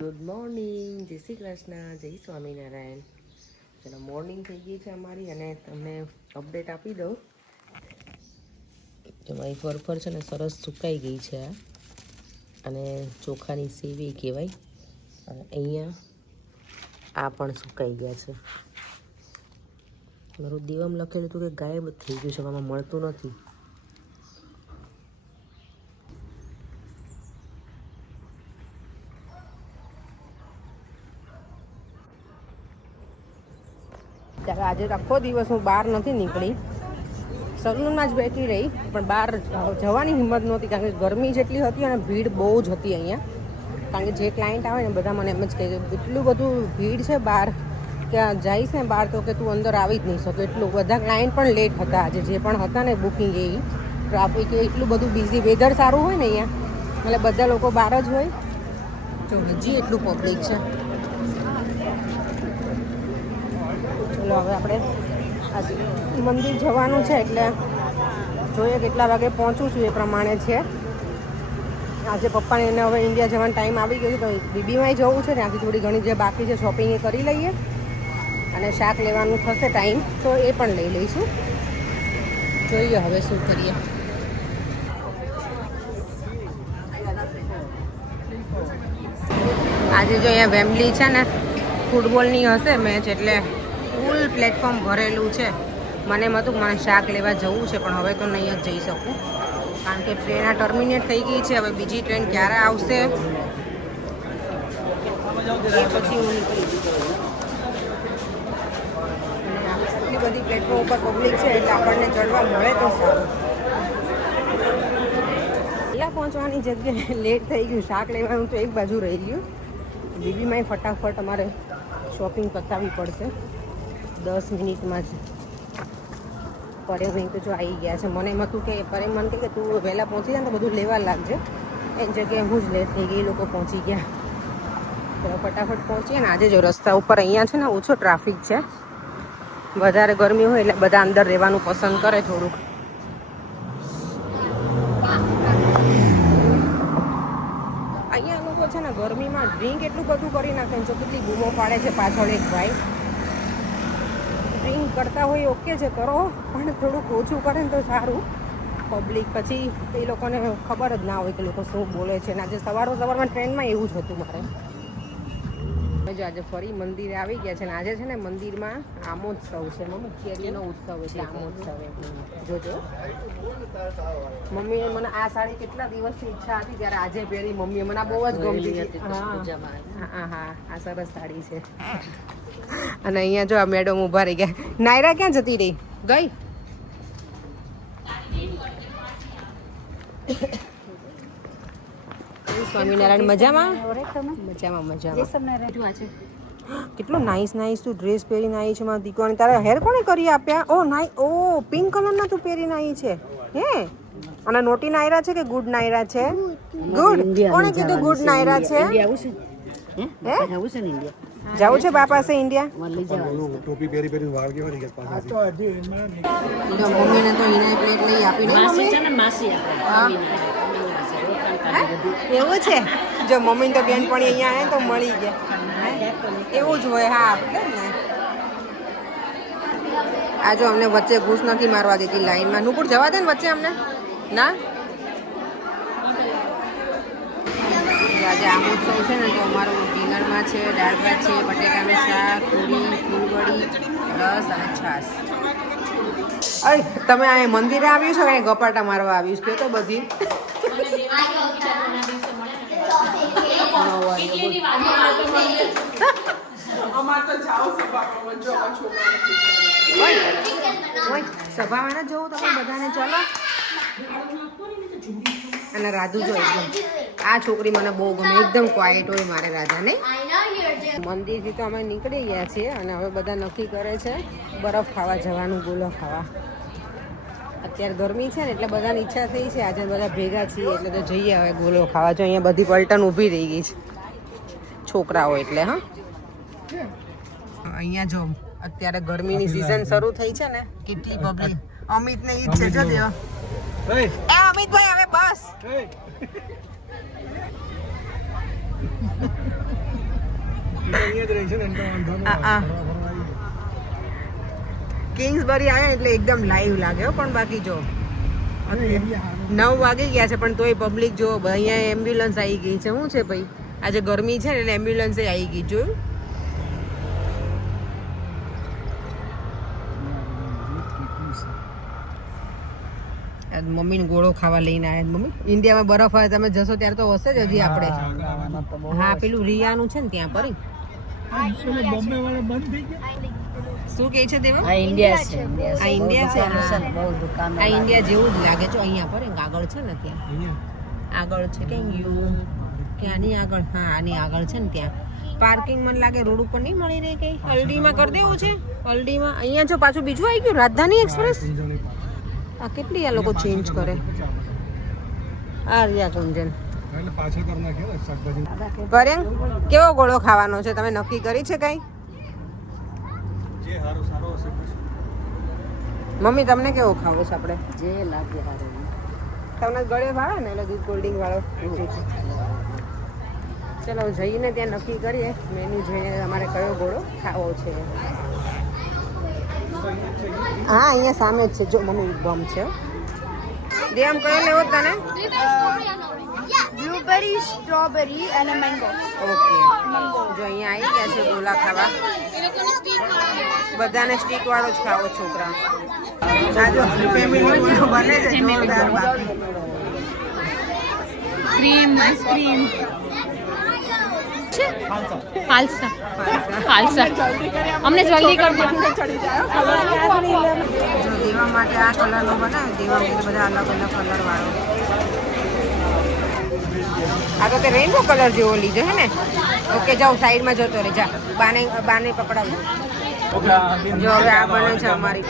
Good morning, જય શ્રી કૃષ્ણ, જય સ્વામિનારાયણ. ચલો મોર્નિંગ થઈ ગઈ છે અમારી અને તમને અપડેટ આપી દઉં. તમારી ફરફર છે ને સરસ સુકાઈ ગઈ છે અને ચોખાની સેવી કહેવાય. અને અહીંયા આ પણ સુકાઈ ગયા છે. મારું દીવમ લખેલું હતું કે ગાયબ થઈ ગયું છે, આમાં મળતું નથી. ત્યારે આજે આખો દિવસ હું બહાર નથી નીકળી, સલૂનમાં જ બેઠી રહી, પણ બહાર જવાની હિંમત નહોતી કારણ કે ગરમી જેટલી હતી અને ભીડ બહુ જ હતી અહીંયા. કારણ કે જે ક્લાયન્ટ આવે ને બધા મને એમ જ કહે કે એટલું બધું ભીડ છે બહાર, ત્યાં જઈશ ને બહાર તો કે તું અંદર આવી જ નહીં શકો એટલું. બધા ક્લાયન્ટ પણ લેટ હતા આજે, જે પણ હતા ને બુકિંગ એ ટ્રાફિક એટલું બધું બિઝી. વેધર સારું હોય ને અહીંયા એટલે બધા લોકો બહાર જ હોય. તો હજી એટલું પબ્લિક છે. ચલો હવે આપણે આજે મંદિર જવાનું છે એટલે જોઈએ કેટલા વાગે પહોંચું છું એ પ્રમાણે છે. આજે પપ્પાને એને હવે ઇન્ડિયા જવાનો ટાઈમ આવી ગયો છે તો બીબીમાંય જવું છે, ત્યાંથી થોડી ઘણી જે બાકી છે શોપિંગ એ કરી લઈએ અને શાક લેવાનું થશે ટાઈમ તો એ પણ લઈ લઈશું. જોઈએ હવે શું કરીએ. આજે જો અહીંયા વેમ્બલી છે ને ફૂટબોલની હશે મેચ એટલે ફૂલ પ્લેટફોર્મ ભરેલું છે. મને એમ હતું મને શાક લેવા જવું છે પણ હવે તો નહીં જ જઈ શકું કારણ કે ટ્રેન આ ટર્મિનેટ થઈ ગઈ છે. હવે બીજી ટ્રેન ક્યારે આવશે એ પછી હું નીકળી. આટલી બધી પ્લેટફોર્મ ઉપર પબ્લિક છે એટલે આપણને ચડવા મળે તો સારું. પહેલાં પહોંચવાની જગ્યાએ લેટ થઈ ગયું, શાક લેવાનું તો એક બાજુ રહી ગયું. બીબીમાંય ફટાફટ અમારે શોપિંગ પતાવવી પડશે 10 મિનિટમાં જ. પરેમ તો જો આવી ગયા છે. મને એમ હતું કે પરેમ મને કે તું વહેલા પહોંચી જાય ને તો બધું લેવા લાગજે, એની જગ્યાએ હું જ લેટ થઈ ગઈ. લોકો પહોંચી ગયા તો ફટાફટ પહોંચીએ ને. આજે જો રસ્તા ઉપર અહીંયા છે ને ઓછો ટ્રાફિક છે, વધારે ગરમી હોય એટલે બધા અંદર રહેવાનું પસંદ કરે થોડુંક. અહીંયા લોકો છે ને ગરમીમાં ડ્રિંક એટલું બધું કરી નાખે ને, જો કેટલી બૂમો પાડે છે પાછળ એક ભાઈ. ડ્રિંક કરતા હોય ઓકે છે કરો, પણ થોડુંક ઓછું કરે ને તો સારું. પબ્લિક પછી એ લોકોને ખબર જ ના હોય કે લોકો શું બોલે છે. ને આજે સવારમાં ટ્રેનમાં એવું જ હતું મારે. જો આજે ફરી મંદિરે આવી ગયા છે ને આજે છે ને મંદિરમાં આમોત્સવ છે. મમ્મી કેરીનો ઉત્સવ એટલે આમોત્સવ જોજો. મમ્મીએ મને આ સાડી કેટલા દિવસની ઈચ્છા હતી ત્યારે આજે પહેરી. મમ્મીએ મને આ બહુ જ ગમતી હતી. હા હા આ સરસ સાડી છે. અને અહીંયા જો આ મેડમ ઊભા રહી ગયા. નાયરા ક્યાં જતી રહી ગઈ? સ્વામિનારાયણ મજામાં? મજામાં. કેટલું નાઈસ તું ડ્રેસ પહેરીને આવી છે મારા દીકરાને. તારા હેર કોણે કરી આપ્યા? ઓ નાઈ, ઓ પિંક કલરના તું પહેરીને આવી છે હે? અને નોટી નાયરા છે કે ગુડ નાયરા છે? ગુડ. કોણે કીધું ગુડ નાયરા છે? હે જવું છે બા પાસે ઇન્ડિયા? ટોપી પહેરી પહેરી વાળ કેવા થઈ ગયા પાછા. મમ્મીને તો ઇનાય પ્લેટ લઈ આપી ને માસી એવું છે. જો મમ્મી તો બેનપણી અહીંયા આવે તો મળી ગયા એવું જ હોય. હા આપણે ને આ જો અમને વચ્ચે ઘૂસ નથી મારવા દેતી લાઈનમાં. નુપુર જવા દે ને વચ્ચે અમને ના. આજે આમોત્સવ છે ને તો અમારું ડિનરમાં છે દાળ ભાત છે, બટેકાનું શાક, પૂરી, ફૂલવડી, રસ અને છાશ. અરે તમે આ મંદિરે આવ્યું છો કે ગપાટા મારવા આવ્યું છે? તો બધી સભામાં જવું તમે બધાને ચલો. અને રાધુ જો એકદમ આ છોકરી મને બહુ ગમે, એકદમ ક્વાઇટ હોય મારે રાધા નહીં. મંદિરથી તો અમે નીકળી ગયા છીએ અને હવે બધા નક્કી કરે છે બરફ ખાવા જવાનું, ગોલો ખાવા. અત્યારે ગરમી છે ને એટલે બધાની ઈચ્છા થઈ છે આજે બધા ભેગા છીએ એટલે તો જઈએ હવે ગોલો ખાવા. જો અહીંયા બધી પલટન ઊભી રહી ગઈ છે છોકરાઓ એટલે. હા અહીંયા જો અત્યારે ગરમીની સિઝન શરૂ થઈ છે ને કેટલી પબ્લિક. અમિતને ઈ જ છે જો દેવા. અમિતભાઈ હવે બસ કિંગ્સબરી આવ્યા એટલે એકદમ લાઈવ લાગે પણ બાકી જો 9 વાગી ગયા છે પણ તોય પબ્લિક જો અહીંયા એમ્બ્યુલન્સ આવી ગઈ છે. શું છે ભાઈ આજે ગરમી છે ને એટલે એમ્બ્યુલન્સ આવી ગઈ જોયું. મમ્મીને ગોળો ખાવા લઈને આવ્યા. મમ્મી ઇન્ડિયામાં બરફ હોય તમે જશો ત્યારે તો હશે જ હજી આપણે. હા પેલું રિયાનું છે ને ત્યાં પરી શું કે છે દેવા? આ ઇન્ડિયા છે. આ ઇન્ડિયા જેવું જ લાગે છે અહીંયા પર આગળ છે ને ત્યાં આગળ છે કે આની આગળ. હા આની આગળ છે ને ત્યાં પાર્કિંગ મને લાગે રોડ ઉપર નહીં મળી રહી કઈ. હલ્દીમાં કરી દેવું છે. હલ્દીમાં અહીંયા જો પાછું બીજું આવી ગયું રાજધાની એક્સપ્રેસ. આ કેટલી આ લોકો ચેન્જ કરે. આ રહ્યા ગુંજન પરેંગ કેવો ગોળો ખાવાનો છે તમે નક્કી કરી છે કઈ? મમ્મી તમને કેવો ખાવો છે? આપણે જે લાગે તમને ગળે ભાવે ને એટલે દૂધ કોલ્ડ ડ્રિંક વાળો. ચલો જઈને ત્યાં નક્કી કરીએ મેન્યુ જોઈને અમારે કયો ગોળો ખાવો છે. હા અહીંયા સામે જ છે જો મમ્મી બમ છે. દેમ કયો લેવો તને? બ્લુબેરી, સ્ટ્રોબેરી અને મેંગો. ઓકે જો અહીંયા આવી ગયા છે ગોલા ખાવા. બધાને સ્ટીક વાળો જ ખાવો છોકરા. આ જો ફેમિલી ગોળો બને છે જોરદાર. બાકી ક્રીમ, આઈસ્ક્રીમ. ફાલસા અમને જલ્દી કર દે. જો દેવા માટે આ કલરનો બનાવ્યો. દેવા માટે બધા અલગ અલગ કલર વાળો. આ તો તે રેઇનબો કલર જેવો લીધો હે ને. ઓકે જાઓ સાઈડમાં જતો રહે જા. બાને પકડાવજો. જો હવે આ બને છે અમારી.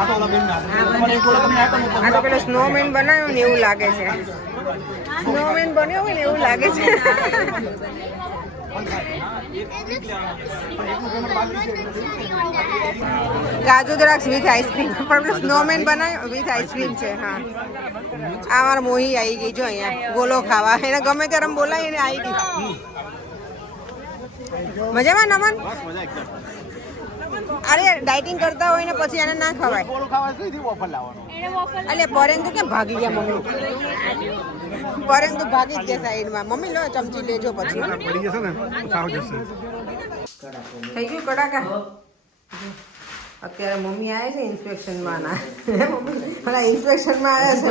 આ તો પેલો સ્નોમેન બનાવ્યો ને એવું લાગે છે. સ્નોમેન બન્યો હોય ને એવું લાગે છે. કાજુ દ્રાક્ષ વિથ આઈસ્ક્રીમ પણ સ્નોમેન બનાવ્યો વિથ આઈસ્ક્રીમ છે. હા આ મારા મોહી આવી ગઈ જો અહીંયા ગોલો ખાવા. એને ગમે ત્યારે બોલાય એને આવી ગઈ. મજામાં નમન? અરે ડાયટિંગ કરતા હોય ને પછી એને ના ખવાય. અલે પરેંગ તો કેમ ભાગી ગયા મમ્મી? પરેંગ તો ભાગી જ ગયા સાઈડમાં. મમ્મી લો ચમચી લેજો પછી. થઈ ગયું કડાકા. અત્યારે મમ્મી આવ્યા છે ઇન્સ્પેક્શનમાં. ના મમ્મી ઇન્સ્પેક્શનમાં આવ્યા છે.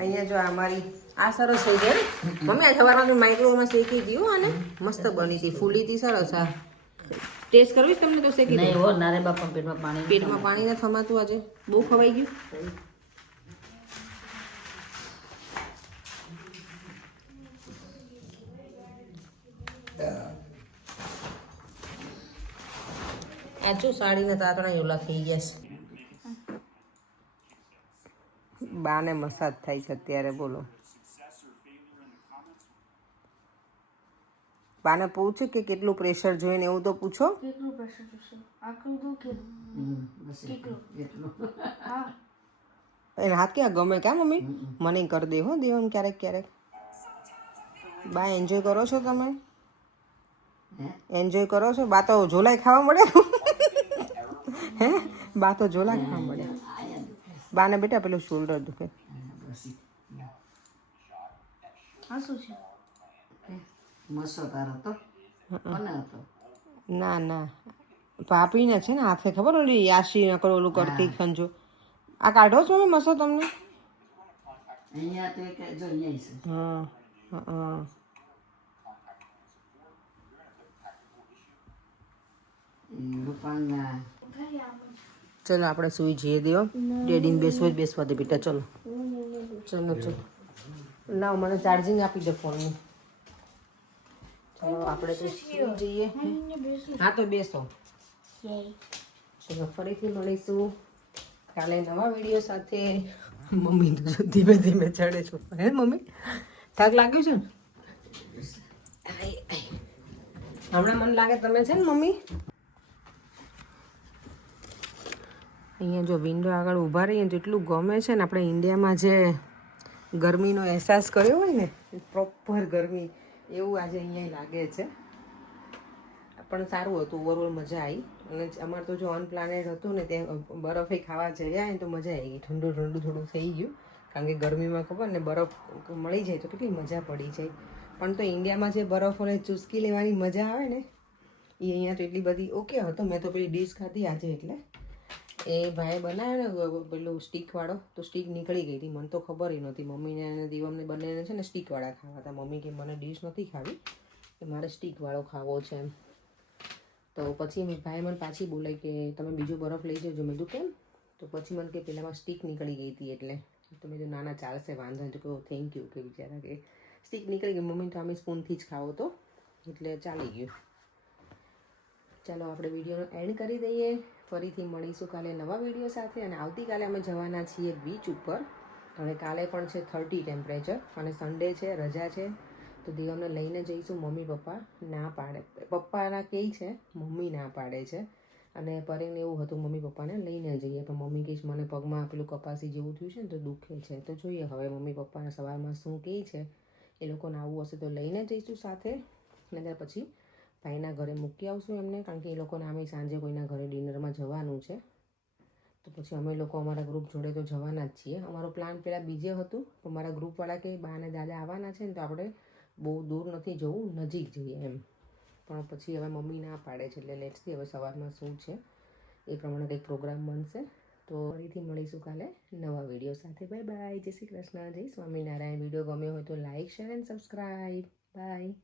અહીંયા જો અમારી આ સરસ થઈ ગઈ મમ્મી. આ સવારમાં માઇક્રોવેવમાં શેકી ગયું અને મસ્ત બની હતી. ફૂલી હતી સરસ. આ ટેસ્ટ કરવી તમને તો શેકી નહીં હો. નારે બાપા પેટમાં પાણી ને થમાતું આજે બહુ ખવાઈ ગયું. આ જો સાડીને તાતણા ઓલા થઈ ગયા છે. બાને મસાજ થાય છે અત્યારે. બોલો બાને પૂછો કે કેટલું પ્રેશર જોઈએ ને એવું તો પૂછો. કેટલું પ્રેશર જોશે? આટલું તો કેટલું? હા એને હાથ ક્યાં ગમે ક્યાં મમ્મી? મને કરી દે હો દેવન ક્યારેક ક્યારેક. બા એન્જોય કરો છો તમે? એન્જોય કરો છો? બા તો ઝોલાઈ ખાવા મળે. હે બા તો ઝોલા ખાવા મળે. બાને બેટા પેલું શોલ્ડર દુખે. આ શું છે? ના ના પાપીને છે ને હાથે ખબર ઓલી યાશી નકર ઓલું કરતી ખંજો. આ કાઢો છો મેં મસો તમને? હા હા ચલો આપણે સુઈ જઈએ. દેવો ડેડીને બેસવા દે બેટા. ચલો ચલો ચલો લાવ મને ચાર્જિંગ આપી દે ફોનનું. ચલો આપણે તો સુઈ જઈએ. હા તો બેસો. ચલો ફરીથી મળીશું કાલે નવા વિડીયો સાથે. મમ્મી ધીમે ધીમે ચડે છો હે મમ્મી? થાક લાગ્યું છે ને? હમણાં મને લાગે તમે છે ને મમ્મી અહીંયા જો વિન્ડો આગળ ઊભા રહીએ તો એટલું ગમે છે ને. આપણે ઇન્ડિયામાં જે ગરમીનો અહેસાસ કર્યો હોય ને પ્રોપર ગરમી એવું આજે અહીંયા લાગે છે. પણ સારું હતું, ઓવરઓલ મજા આવી. અને અમારે તો જો અનપ્લાનેડ હતું ને ત્યાં બરફે ખાવા જયા ને તો મજા આવી ગઈ. ઠંડુ ઠંડુ થોડું થઈ ગયું, કારણ કે ગરમીમાં ખબર ને બરફ મળી જાય તો કેટલી મજા પડી જાય. પણ તો ઇન્ડિયામાં જે બરફોને ચૂસકી લેવાની મજા આવે ને એ અહીંયા તો એટલી બધી ઓકે હતો. મેં તો પેલી ડીશ ખાધી આજે, એટલે એ ભાઈ બનાવ્યો ને પેલું સ્ટીકવાળો, તો સ્ટીક નીકળી ગઈ હતી. મને તો ખબર નહોતી. મમ્મીને અને દીવમને બંનેને છે ને સ્ટીકવાળા ખાવા હતા. મમ્મી કે મને ડીશ નથી ખાવી, કે મારે સ્ટીકવાળો ખાવો છે એમ. તો પછી ભાઈ મને પાછી બોલાય કે તમે બીજો બરફ લઈ જજો. મેં કીધું કેમ? તો પછી મને કે પેલામાં સ્ટીક નીકળી ગઈ હતી એટલે. તો મેં કીધું નાના ચાલશે, વાંધો નહીં. તો કહું થેન્ક યુ, કે બિચારા કે સ્ટીક નીકળી ગઈ. મમ્મી તો અમે સ્પૂનથી જ ખાવો તો, એટલે ચાલી ગયું. ચાલો આપણે વિડીયોનો એન્ડ કરી દઈએ. ફરીથી મળીશું કાલે નવા વિડીયો સાથે. અને આવતીકાલે અમે જવાના છીએ બીચ ઉપર. અને કાલે પણ છે 30 ટેમ્પરેચર, અને સન્ડે છે, રજા છે. તો દીવમને લઈને જઈશું. મમ્મી પપ્પા ના પાડે, પપ્પાના કહે છે, મમ્મી ના પાડે છે. અને પરેને એવું હતું મમ્મી પપ્પાને લઈને જઈએ, પણ મમ્મી કહીશ મને પગમાં પેલું કપાસી જેવું થયું છે ને તો દુખે છે. તો જોઈએ હવે મમ્મી પપ્પાના સવારમાં શું કહે છે. એ લોકોને આવવું હશે તો લઈને જઈશું સાથે. અને ત્યાર પછી ભાઈના ઘરે મૂકી આવશું એમને, કારણ કે એ લોકોને આમે સાંજે કોઈના ઘરે ડિનરમાં જવાનું છે. તો પછી અમે લોકો અમારા ગ્રુપ જોડે તો જવાના જ છીએ. અમારો પ્લાન પહેલાં બીજે હતું, પણ મારા ગ્રુપવાળા કે બા અને દાદા આવવાના છે ને તો આપણે બહુ દૂર નથી જવું, નજીક જઈએ એમ. પણ પછી હવે મમ્મી ના પાડે છે, એટલે લેટ્સ સી હવે સવારમાં શું છે એ પ્રમાણે કંઈક પ્રોગ્રામ બનશે. તો ફરીથી મળીશું કાલે નવા વિડીયો સાથે. બાય બાય, જય શ્રી કૃષ્ણ, જય સ્વામિનારાયણ. વિડીયો ગમ્યો હોય તો like, share and subscribe. By.